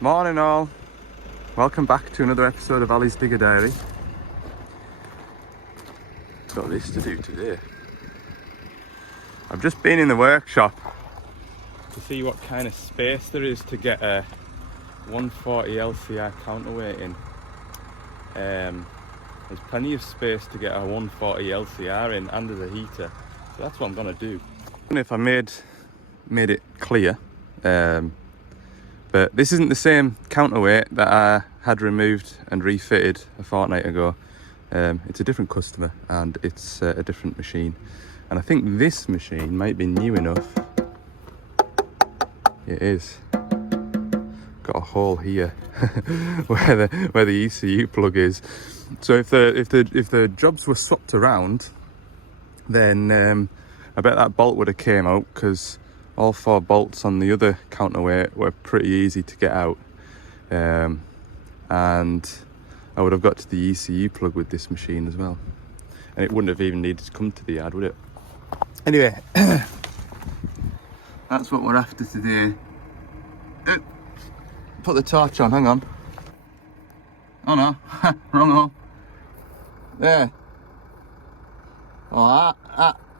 Morning all, welcome back to another episode of Ali's Digger Diary. Got this to do today. I've just been in the workshop to see what kind of space there is to get a 140 LCR counterweight in. There's plenty of space to get a 140 LCR in and there's a heater, so that's what I'm gonna do. And if I made it clear, but this isn't the same counterweight that I had removed and refitted a fortnight ago. It's a different customer and it's a different machine. And I think this machine might be new enough. It is. Got a hole here where the ECU plug is. So if the jobs were swapped around, then I bet that bolt would have came out, because all 4 bolts on the other counterweight were pretty easy to get out, and I would have got to the ECU plug with this machine as well, and it wouldn't have even needed to come to the yard, would it? Anyway, that's what we're after today. Put the torch on, hang on. Oh no, wrong hole. There. Oh,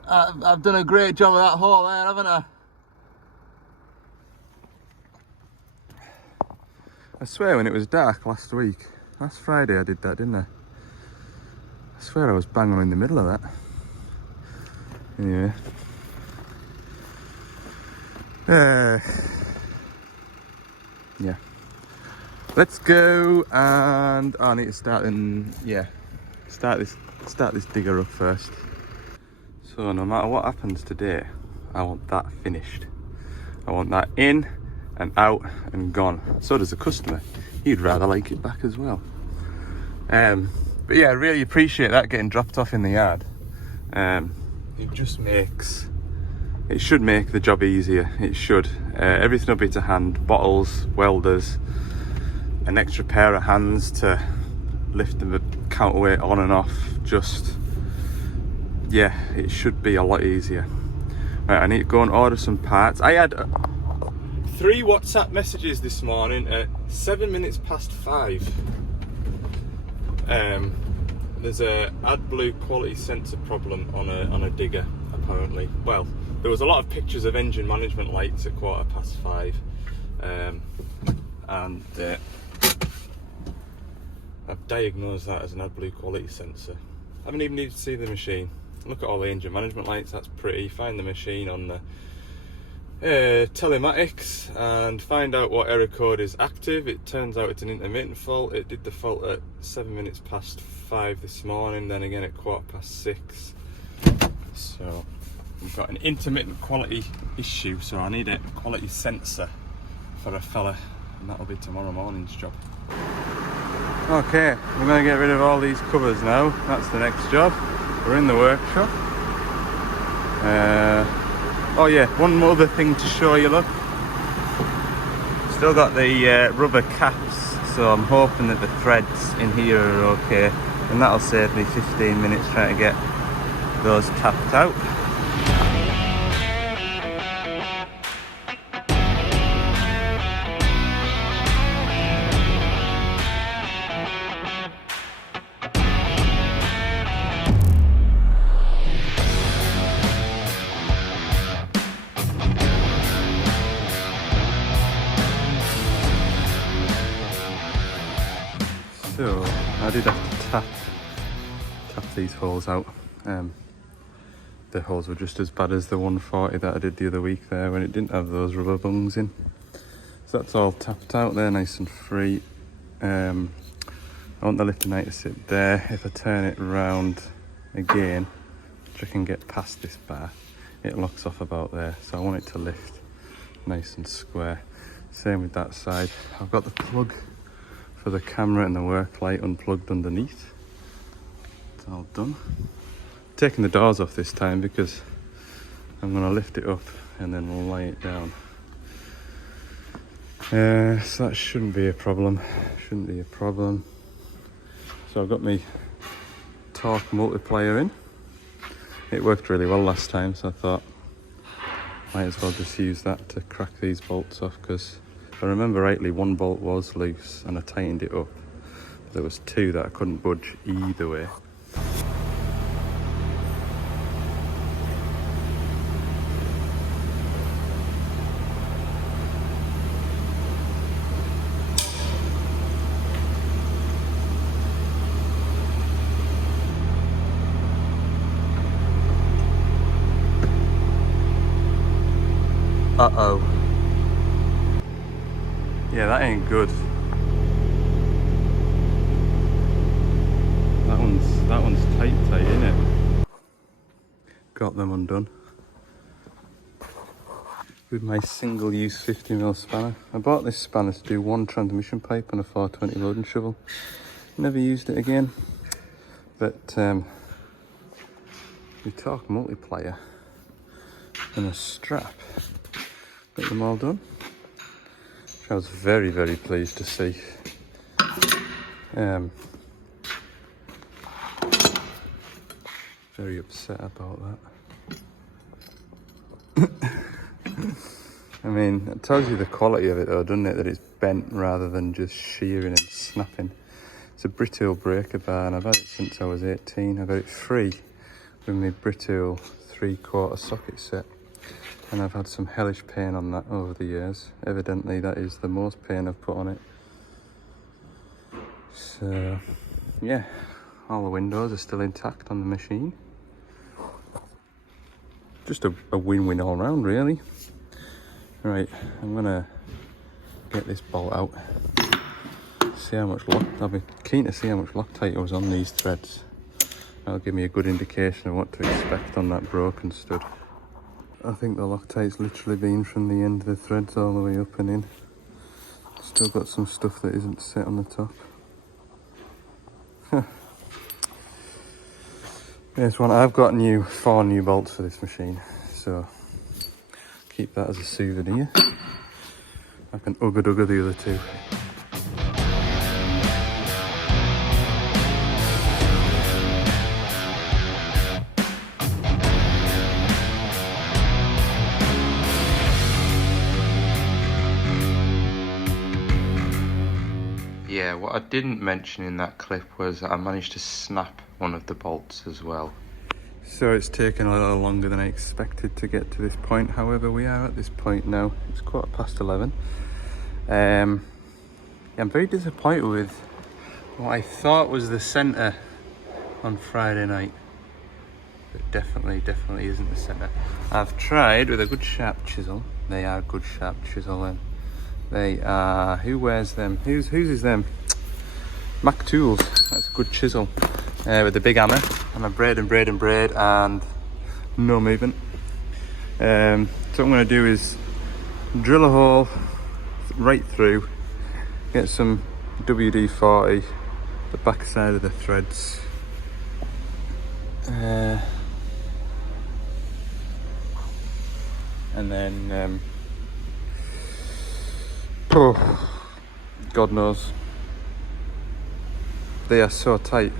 I've done a great job of that hole there, haven't I? I swear when it was dark last Friday I did that, didn't I? I swear I was bang on in the middle of that. Anyway. Yeah. Let's go, and I need to start this digger up first. So no matter what happens today, I want that finished. I want that in and out and gone. So does the customer. He'd rather like it back as well. But yeah, I really appreciate that getting dropped off in the yard. It should make the job easier. It should. Everything will be to hand. Bottles, welders, an extra pair of hands to lift the counterweight on and off. It should be a lot easier. Right, I need to go and order some parts. I had 3 WhatsApp messages this morning at 7 minutes past 5. There's a Adblue quality sensor problem on a digger, apparently. Well, there was a lot of pictures of engine management lights at 5:15, and I've diagnosed that as an Adblue quality sensor. I haven't even needed to see the machine. Look at all the engine management lights, that's pretty. Find the machine on the telematics and find out what error code is active. It turns out it's an intermittent fault. It did the fault at 7 minutes past 5 this morning, then again at 6:15. So we've got an intermittent quality issue, so I need a quality sensor for a fella, and that'll be tomorrow morning's job. Okay, we're going to get rid of all these covers now. That's the next job. We're in the workshop. Oh yeah, one other thing to show you, look. Still got the rubber caps, so I'm hoping that the threads in here are okay, and that'll save me 15 minutes trying to get those tapped out. So I did have to tap these holes out. The holes were just as bad as the 140 that I did the other week there when it didn't have those rubber bungs in. So that's all tapped out there, nice and free. I want the lifter knife to sit there. If I turn it round again, which I can get past this bar, it locks off about there. So I want it to lift nice and square. Same with that side. I've got the plug for the camera and the work light unplugged underneath. It's all done. Taking the doors off this time because I'm going to lift it up and then we'll lay it down. So that shouldn't be a problem. So I've got my torque multiplier in. It worked really well last time, so I thought might as well just use that to crack these bolts off, because if I remember rightly, one bolt was loose and I tightened it up. There was two that I couldn't budge either way. Uh-oh. Yeah, that ain't good. That one's tight, isn't it? Got them undone with my single-use 50mm spanner. I bought this spanner to do one transmission pipe on a 420 loading shovel. Never used it again. But we talk multiplier and a strap. Got them all done. Which I was very, very pleased to see. Very upset about that. I mean, it tells you the quality of it though, doesn't it? That it's bent rather than just shearing and snapping. It's a Britool breaker bar and I've had it since I was 18. I got it free with my Britool 3/4 socket set. And I've had some hellish pain on that over the years. Evidently that is the most pain I've put on it. So, yeah, all the windows are still intact on the machine. Just a win-win all round, really. Right, I'm gonna get this bolt out. See how much I'll be keen to see how much Loctite was on these threads. That'll give me a good indication of what to expect on that broken stud. I think the Loctite's literally been from the end of the threads all the way up and in. Still got some stuff that isn't set on the top. Here's one. I've got 4 new bolts for this machine, so keep that as a souvenir. I can ugga-dugga the other two. Yeah, what I didn't mention in that clip was that I managed to snap one of the bolts as well. So it's taken a little longer than I expected to get to this point. However, we are at this point now. It's 11:15. I'm very disappointed with what I thought was the centre on Friday night. But definitely isn't the centre. I've tried with a good sharp chisel. They are good sharp chisel then. They are, who wears them? Whose is them? Mac Tools. That's a good chisel. With a big hammer. And I braid and no movement. So what I'm going to do is drill a hole right through, get some WD-40, the back side of the threads. And then oh, God knows, they are so tight.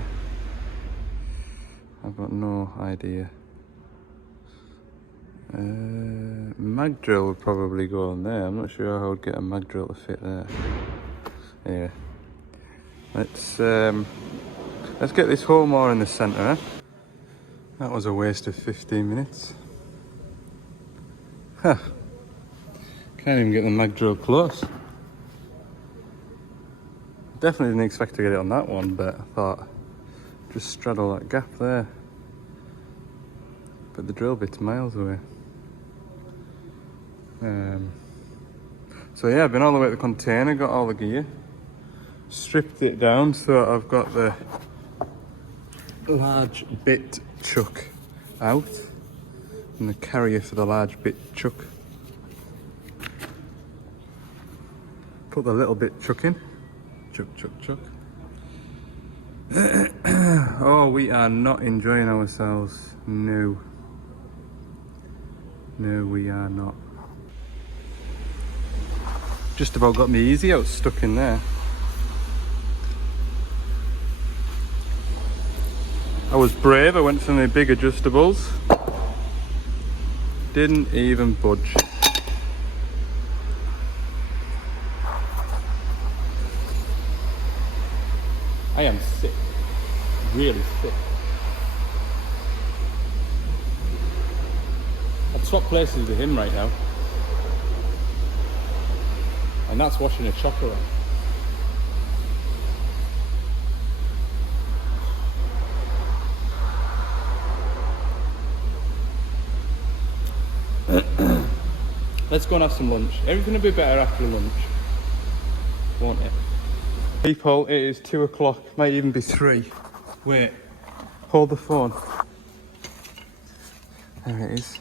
I've got no idea. Mag drill would probably go on there. I'm not sure how I would get a mag drill to fit there. Anyway, let's get this hole more in the centre. Eh? That was a waste of 15 minutes. Huh. Can't even get the mag drill close. Definitely didn't expect to get it on that one, but I thought just straddle that gap there. But the drill bit's miles away. So yeah, I've been all the way to the container, got all the gear, stripped it down so I've got the large bit chuck out and the carrier for the large bit chuck. Put the little bit chuck in. Chuck. Oh, we are not enjoying ourselves. No, we are not. Just about got me easy out stuck in there. I was brave, I went for my big adjustables. Didn't even budge. I am sick. Really sick. I'd swap places with him right now. And that's washing a chopper off. Let's go and have some lunch. Everything will be better after lunch, won't it? People, it is 2 o'clock, might even be 3. Wait, hold the phone. There it is.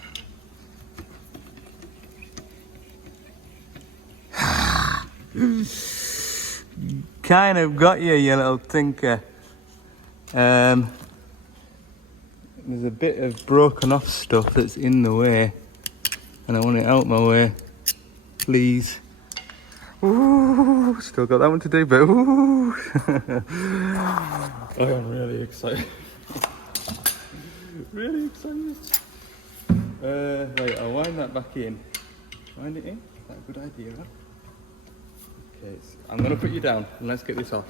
Kind of got you, you little tinker. There's a bit of broken off stuff that's in the way, and I want it out my way, please. Ooh, still got that one to do, but ooh. I am really excited. Really excited. Right, I'll wind that back in. Wind it in? Is that a good idea, huh? Okay, I'm going to put you down and let's get this off.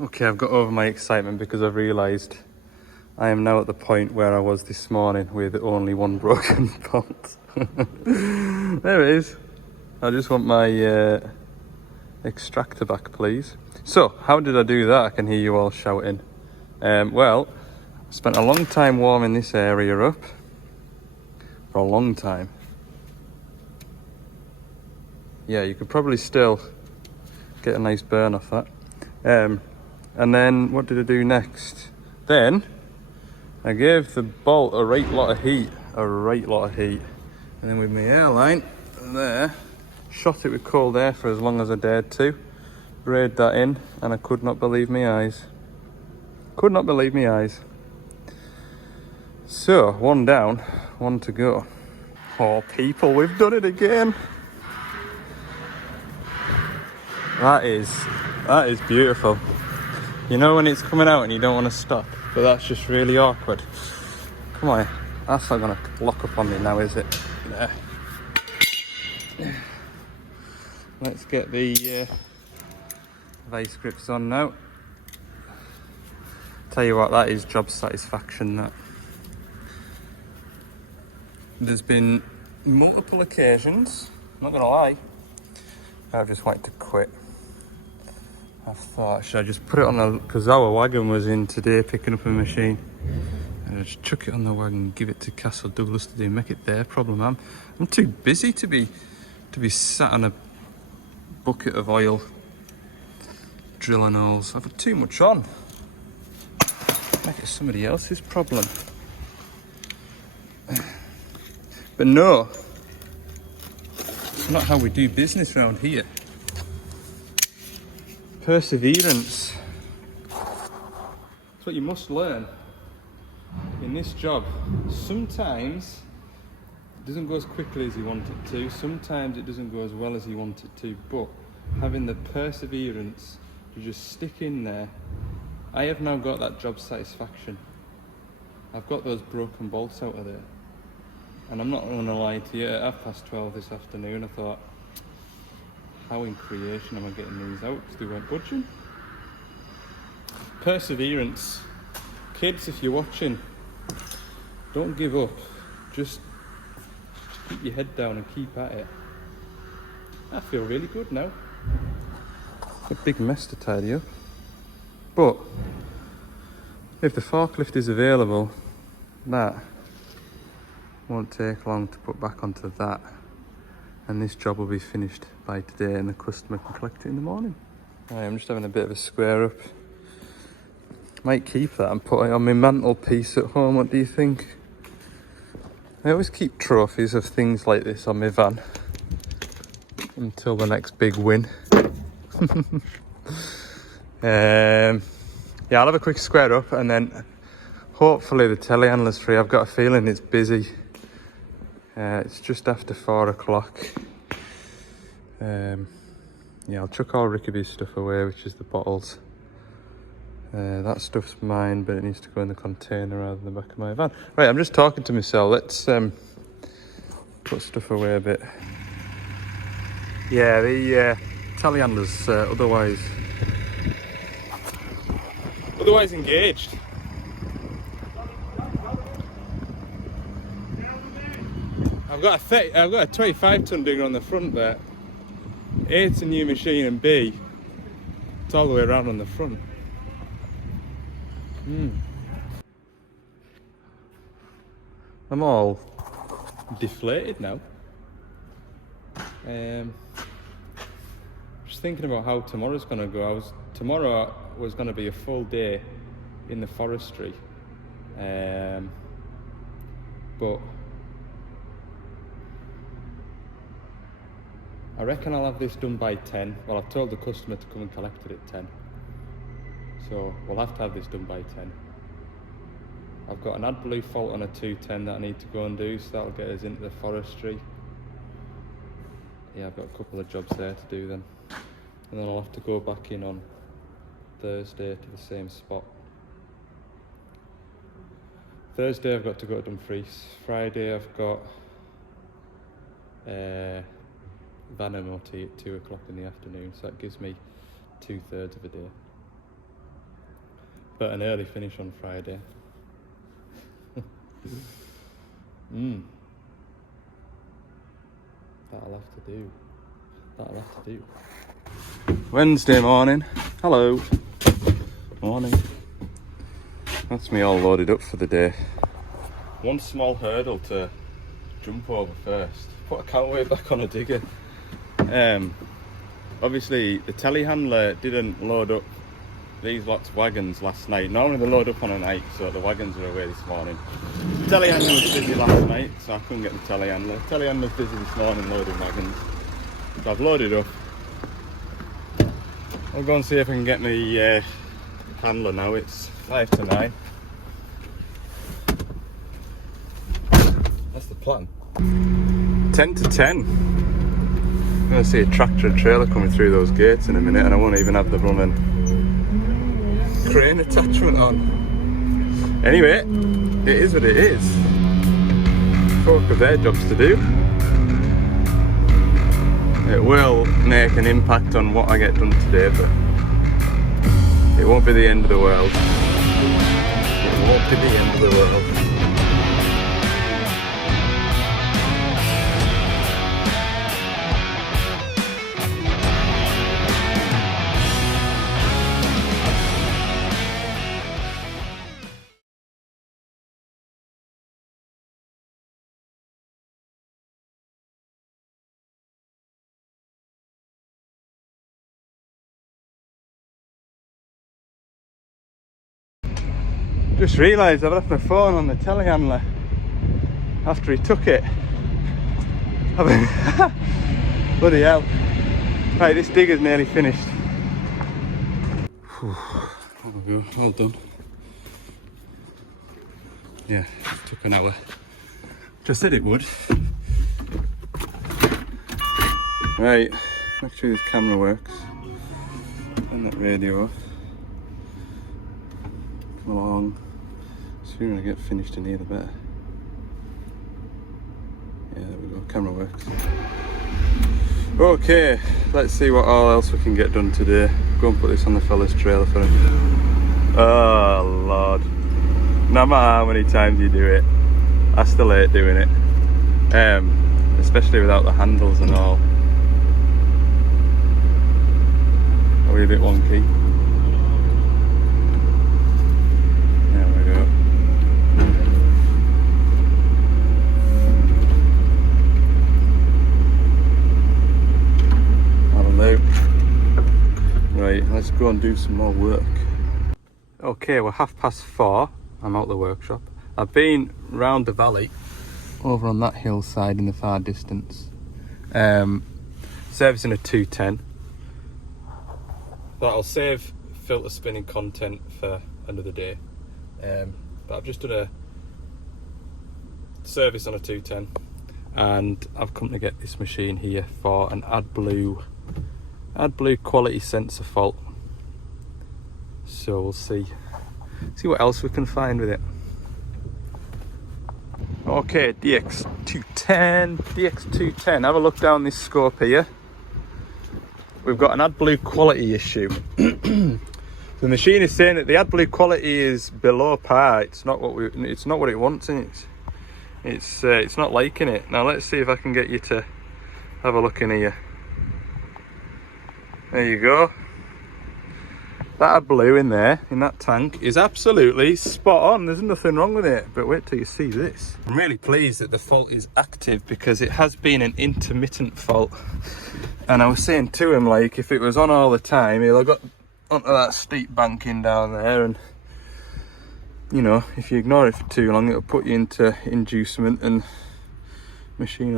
Okay, I've got over my excitement because I've realised I am now at the point where I was this morning with only one broken bolt. There it is. I just want my extractor back, please. So, how did I do that? I can hear you all shouting. Well, I spent a long time warming this area up. For a long time. Yeah, you could probably still get a nice burn off that. And then what did I do next? Then I gave the bolt a right lot of heat. And then with my airline there, shot it with cold air for as long as I dared to. Braid that in, and I could not believe my eyes. So, one down, one to go. Oh people, we've done it again. That is beautiful. You know when it's coming out and you don't want to stop, but that's just really awkward. Come on, that's not gonna lock up on me now, is it? There. Let's get the vice grips on now. Tell you what, that is job satisfaction, that. There's been multiple occasions, I'm not gonna lie, I've just wanted to quit. I thought, should I just put it on because our wagon was in today picking up a machine. And I just chuck it on the wagon, give it to Castle Douglas to do, make it their problem. I'm too busy to be sat on a bucket of oil drilling holes. I've got too much on. Make it somebody else's problem. But no, it's not how we do business around here. Perseverance. That's what you must learn in this job. Sometimes it doesn't go as quickly as you want it to. Sometimes it doesn't go as well as you want it to. But having the perseverance to just stick in there, I have now got that job satisfaction. I've got those broken bolts out of there. And I'm not going to lie to you, at 12:30 this afternoon, I thought, how in creation am I getting these out? Because they weren't budging. Perseverance. Kids, if you're watching, don't give up. Just keep your head down and keep at it. I feel really good now. A big mess to tidy up. But if the forklift is available, that won't take long to put back onto that. And this job will be finished by today and the customer can collect it in the morning. I'm just having a bit of a square up. Might keep that and put it on my mantelpiece at home. What do you think? I always keep trophies of things like this on my van until the next big win. Yeah, I'll have a quick square up and then hopefully the telehandler's free. I've got a feeling it's busy. It's just after 4 o'clock. Yeah, I'll chuck all Rickaby's stuff away, which is the bottles. That stuff's mine, but it needs to go in the container rather than the back of my van. Right, I'm just talking to myself. Let's put stuff away a bit. Yeah, the telehandler's otherwise Otherwise engaged. I've got a 25 ton digger on the front there. A, it's a new machine, and B, it's all the way around on the front. I'm all deflated now. Just thinking about how tomorrow's gonna go. Tomorrow was gonna be a full day in the forestry, but I reckon I'll have this done by 10. Well, I've told the customer to come and collect it at 10. So we'll have to have this done by 10. I've got an Adblue fault on a 210 that I need to go and do, so that'll get us into the forestry. Yeah, I've got a couple of jobs there to do then. And then I'll have to go back in on Thursday to the same spot. Thursday I've got to go to Dumfries. Friday I've got van MOT at 2 o'clock in the afternoon, so that gives me 2/3 of a day. But an early finish on Friday. That'll have to do. Wednesday morning. Hello. Morning. That's me all loaded up for the day. One small hurdle to jump over first. Put a counterweight back on a digger. Obviously the telehandler didn't load up these lots of wagons last night. Normally they load up on a night, so the wagons are away this morning. The telehandler was busy last night, so I couldn't get the telehandler. The telehandler's busy this morning loading wagons. So I've loaded up. I'll go and see if I can get my handler now. It's 5 to 9. That's the plan. 10 to 10. I'm going to see a tractor and trailer coming through those gates in a minute, and I won't even have the running crane attachment on. Anyway, it is what it is. Folk have their jobs to do. It will make an impact on what I get done today, but it won't be the end of the world. It won't be the end of the world. Just realised I've left my phone on the telehandler after he took it. Bloody hell. Right, this digger's nearly finished. There we go, all done. Yeah, it took an hour. Just said it would. Right, make sure this camera works. And that radio off. Come along. The sooner I get finished in here, the better. Yeah, there we go, camera works. Okay, let's see what all else we can get done today. Go and put this on the fella's trailer for him. Oh Lord. No matter how many times you do it, I still hate doing it. Especially without the handles and all. Are we a bit wonky? Right, let's go and do some more work. Okay, we're 4:30. I'm out the workshop. I've been round the valley, over on that hillside in the far distance, servicing a 210. That'll save filter spinning content for another day. But I've just done a service on a 210, and I've come to get this machine here for an Adblue quality sensor fault. So we'll see what else we can find with it. Okay, DX210. Have a look down this scope here. We've got an Adblue quality issue. The machine is saying that the Adblue quality is below par. It's not what it wants, and it's not liking it. Now let's see if I can get you to have a look in here. There you go. That Adblue in there, in that tank, is absolutely spot on. There's nothing wrong with it, but wait till you see this. I'm really pleased that the fault is active, because it has been an intermittent fault. And I was saying to him, like, if it was on all the time, he'll have got onto that steep banking down there, and you know, if you ignore it for too long, it'll put you into inducement, and machine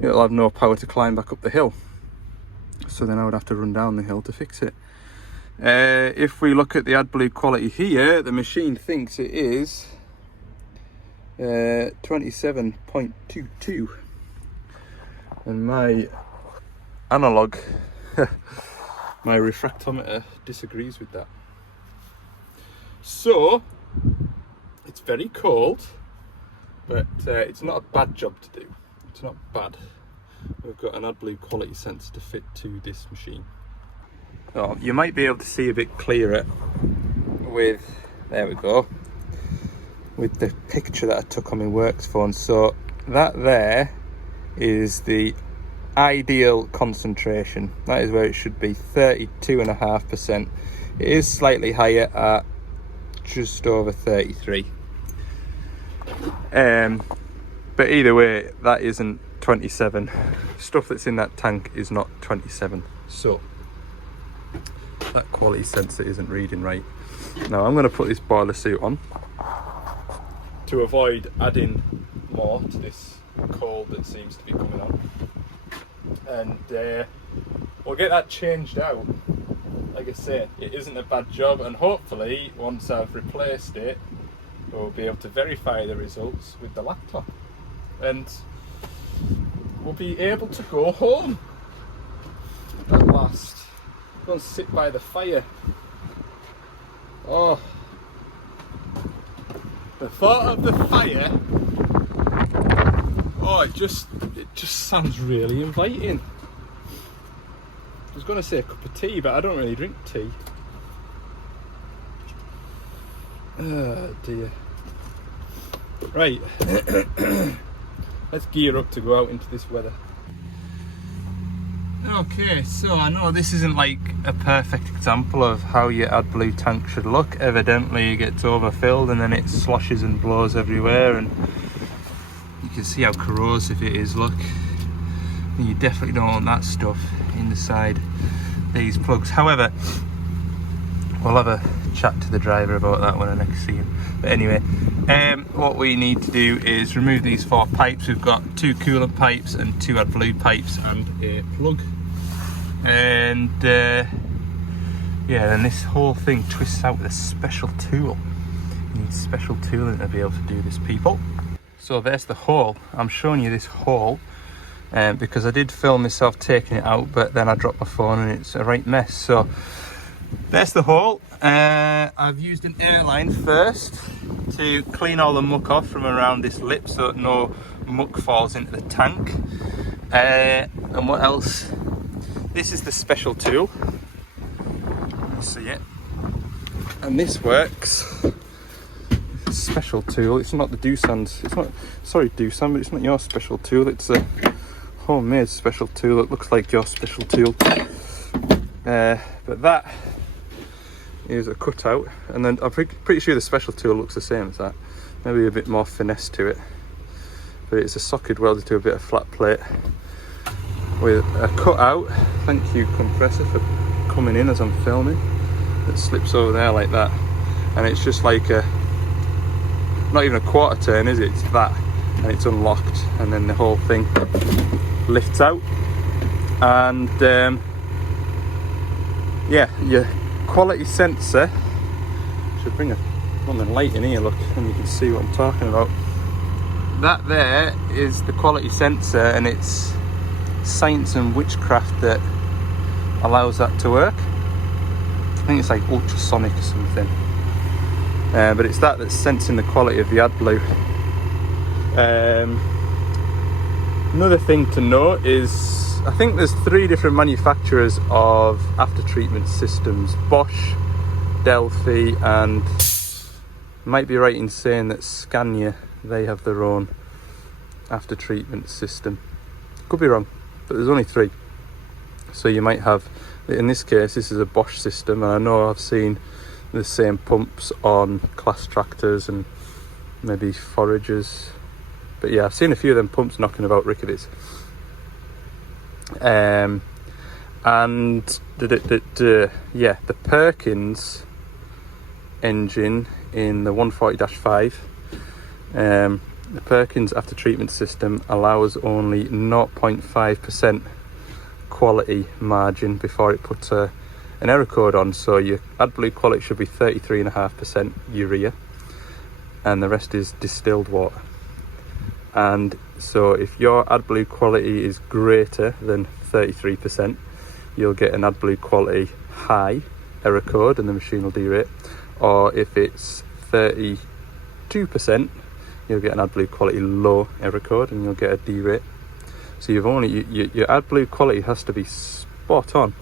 it'll have no power to climb back up the hill. So then I would have to run down the hill to fix it. If we look at the Adblue quality here, the machine thinks it is 27.22, and my analog my refractometer disagrees with that. So it's very cold, but it's not a bad job to do. It's not bad. We've got an Adblue quality sensor to fit to this machine. So you might be able to see a bit clearer with, there we go, with the picture that I took on my works phone. So that there is the ideal concentration. That is where it should be, 32.5%. It is slightly higher at just over 33. But either way, that isn't 27. Stuff that's in that tank is not 27. So that quality sensor isn't reading right. Now I'm going to put this boiler suit on to avoid adding more to this cold that seems to be coming on. And we'll get that changed out. Like I say, it isn't a bad job, and hopefully once I've replaced it, we'll be able to verify the results with the laptop, and we'll be able to go home at last. Go and sit by the fire. Oh, the thought of the fire, oh, it just sounds really inviting. I was going to say a cup of tea, but I don't really drink tea. Oh dear. Right, let's gear up to go out into this weather. Okay, so I know this isn't like a perfect example of how your Adblue tank should look. Evidently it gets overfilled and then it sloshes and blows everywhere, and you can see how corrosive it is, look. And you definitely don't want that stuff inside these plugs. However, we'll have a chat to the driver about that when I next see him. But anyway, what we need to do is remove these 4 pipes. We've got 2 coolant pipes and 2 Adblue pipes and a plug. And yeah, then this whole thing twists out with a special tool. You need special tooling to be able to do this, people. So there's the hole. I'm showing you this hole because I did film myself taking it out, but then I dropped my phone and it's a right mess. So there's the hole. I've used an airline first to clean all the muck off from around this lip so that no muck falls into the tank. And what else? This is the special tool. You see it? And this works. It's a special tool. It's not the Doosan's. It's not. Sorry, Doosan, but it's not your special tool. It's a homemade special tool that looks like your special tool. But that is a cutout, and then I'm pretty sure the special tool looks the same as that. Maybe a bit more finesse to it. But it's a socket welded to a bit of flat plate with a cutout. Thank you, compressor, for coming in as I'm filming. That slips over there like that, and it's just like a, not even a quarter turn, is it? It's that, and it's unlocked, and then the whole thing lifts out, and yeah, your quality sensor should bring a light in here, look, and you can see what I'm talking about. That there is the quality sensor, and it's science and witchcraft that allows that to work. I think it's like ultrasonic or something, but it's that's sensing the quality of the Adblue. Another thing to note is I think there's 3 different manufacturers of after treatment systems: Bosch, Delphi, and might be right in saying that Scania, they have their own after treatment system. Could be wrong, but there's only 3. So you might have, in this case, this is a Bosch system, and I know I've seen the same pumps on class tractors and maybe foragers. But yeah, I've seen a few of them pumps knocking about Rickettys. And the Perkins engine in the 140-5, the Perkins after treatment system allows only 0.5% quality margin before it puts an error code on. So your Adblue quality should be 33.5% urea, and the rest is distilled water. And so if your Adblue quality is greater than 33%, you'll get an Adblue quality high error code and the machine will derate. Or if it's 32%, you'll get an Adblue quality low error code and you'll get a derate. So your Adblue quality has to be spot on.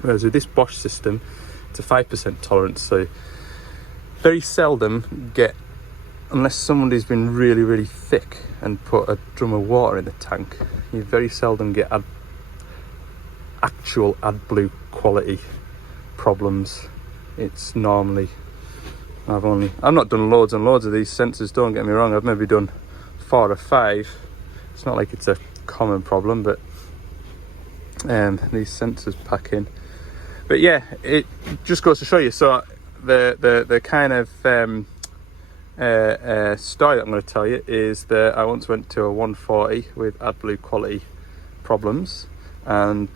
Whereas with this Bosch system, it's a 5% tolerance. So very seldom get, unless somebody's been really, really thick and put a drum of water in the tank, you very seldom get actual Adblue quality problems. It's normally, I've not done loads and loads of these sensors, don't get me wrong, I've maybe done 4 or 5. It's not like it's a common problem, but these sensors pack in. But yeah, it just goes to show you. So the kind of story that I'm going to tell you is that I once went to a 140 with Adblue quality problems, and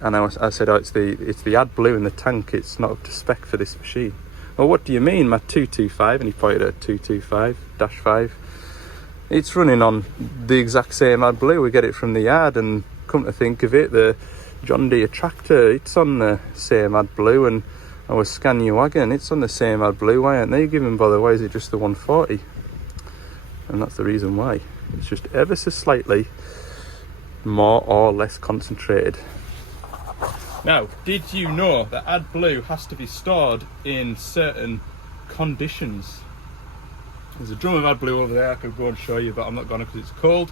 I said, oh, it's the Adblue in the tank, it's not up to spec for this machine. Well, what do you mean, my 225? And he pointed at 225-5. It's running on the exact same Adblue. We get it from the yard, and come to think of it, the John Deere tractor, it's on the same Adblue, and our Scania wagon, it's on the same Adblue. Why aren't they giving bother? Why is it just the 140? And that's the reason why. It's just ever so slightly more or less concentrated. Now, did you know that Adblue has to be stored in certain conditions? There's a drum of Adblue over there I could go and show you, but I'm not going to because it's cold.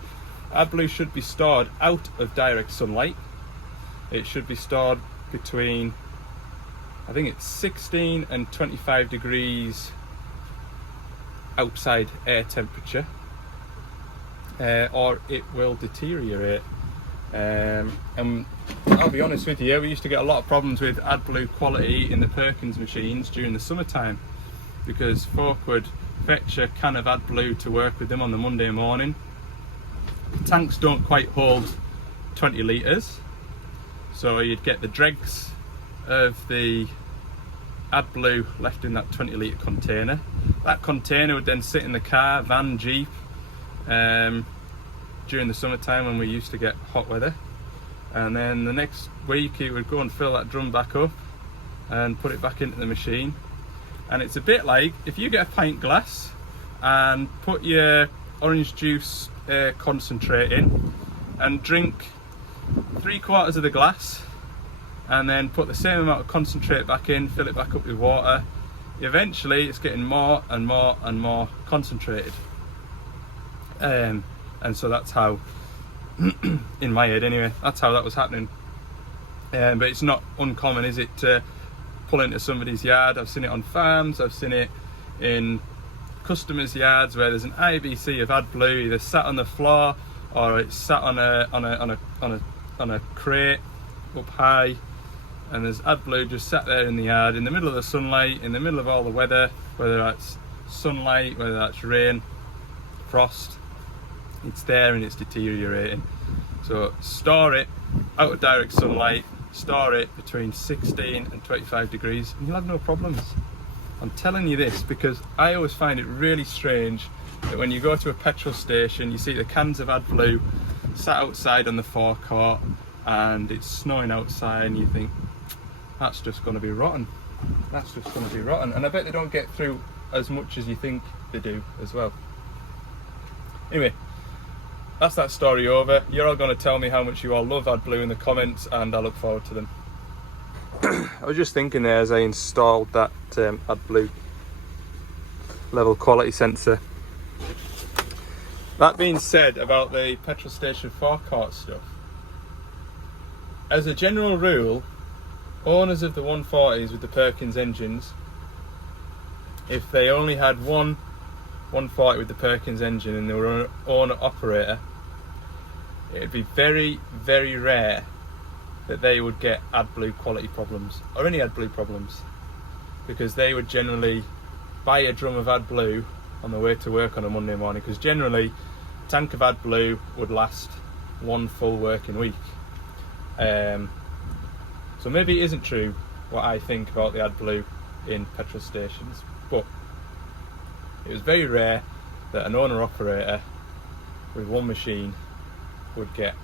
Adblue should be stored out of direct sunlight. It should be stored between, I think it's 16 and 25 degrees outside air temperature, or it will deteriorate. And I'll be honest with you, we used to get a lot of problems with Adblue quality in the Perkins machines during the summertime, because folk would fetch a can of Adblue to work with them on the Monday morning. The tanks don't quite hold 20 litres, so you'd get the dregs of the Adblue left in that 20 litre container. That container would then sit in the car, van, jeep, during the summertime when we used to get hot weather, and then the next week he would go and fill that drum back up and put it back into the machine. And it's a bit like if you get a pint glass and put your orange juice concentrate in and drink 3/4 of the glass, and then put the same amount of concentrate back in, fill it back up with water, eventually it's getting more and more and more concentrated. And so that's how, in my head anyway, that's how that was happening. But it's not uncommon, is it, to pull into somebody's yard? I've seen it on farms, I've seen it in customers' yards where there's an IBC of Adblue either sat on the floor or it's sat on a crate up high, and there's Adblue just sat there in the yard in the middle of the sunlight, in the middle of all the weather, whether that's sunlight, whether that's rain, frost. It's there and it's deteriorating. So store it out of direct sunlight, store it between 16 and 25 degrees, and you'll have no problems. I'm telling you this because I always find it really strange that when you go to a petrol station, you see the cans of Adblue sat outside on the forecourt and it's snowing outside, and you think, that's just going to be rotten. That's just going to be rotten. And I bet they don't get through as much as you think they do as well. Anyway, that's that story over. You're all going to tell me how much you all love Adblue in the comments, and I look forward to them. I was just thinking there as I installed that Adblue level quality sensor. That being said about the petrol station forecourt stuff, as a general rule, owners of the 140s with the Perkins engines, if they only had one 140 with the Perkins engine and they were an owner-operator, it would be very, very rare that they would get Adblue quality problems, or any Adblue problems, because they would generally buy a drum of Adblue on the way to work on a Monday morning, because generally a tank of Adblue would last one full working week. So maybe it isn't true what I think about the Adblue in petrol stations, but it was very rare that an owner-operator with one machine would get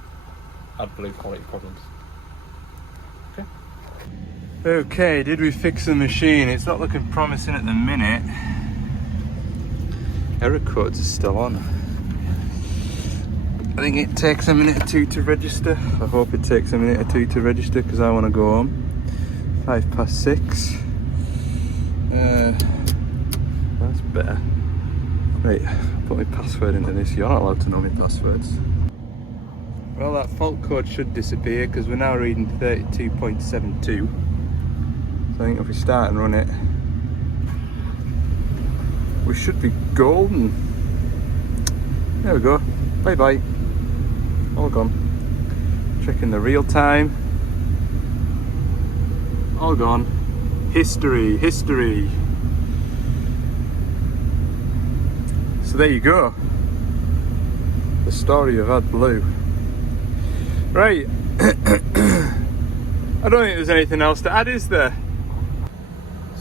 Adblue quality problems. Okay, did we fix the machine? It's not looking promising at the minute. Error codes are still on. I think it takes a minute or two to register. I hope it takes a minute or two to register because I want to go home. 6:05. That's better. Right, put my password into this. You're not allowed to know my passwords. Well, that fault code should disappear because we're now reading 32.72. So I think if we start and run it, we should be golden. There we go. Bye bye. All gone. Checking the real time. All gone. History, history. So there you go. The story of Adblue. Right. I don't think there's anything else to add, is there?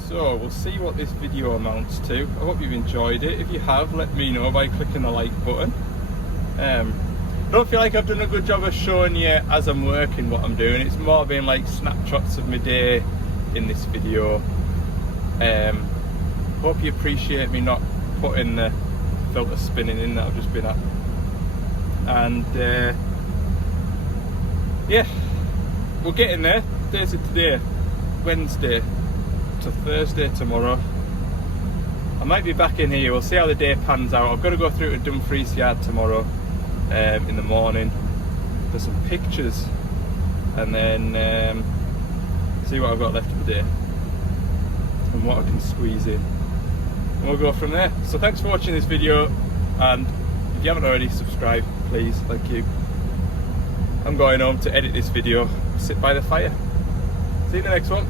So we'll see what this video amounts to. I hope you've enjoyed it. If you have, let me know by clicking the like button. I don't feel like I've done a good job of showing you as I'm working what I'm doing. It's more being like snapshots of my day in this video. Hope you appreciate me not putting the filter spinning in that I've just been at. And yeah, we're getting there. Today's today, Wednesday to Thursday tomorrow. I might be back in here. We'll see how the day pans out. I've got to go through to Dumfries Yard tomorrow in the morning for some pictures, and then see what I've got left of the day and what I can squeeze in, and we'll go from there. So thanks for watching this video, and if you haven't already, subscribe please. Thank you. I'm going home to edit this video, sit by the fire. See you in the next one.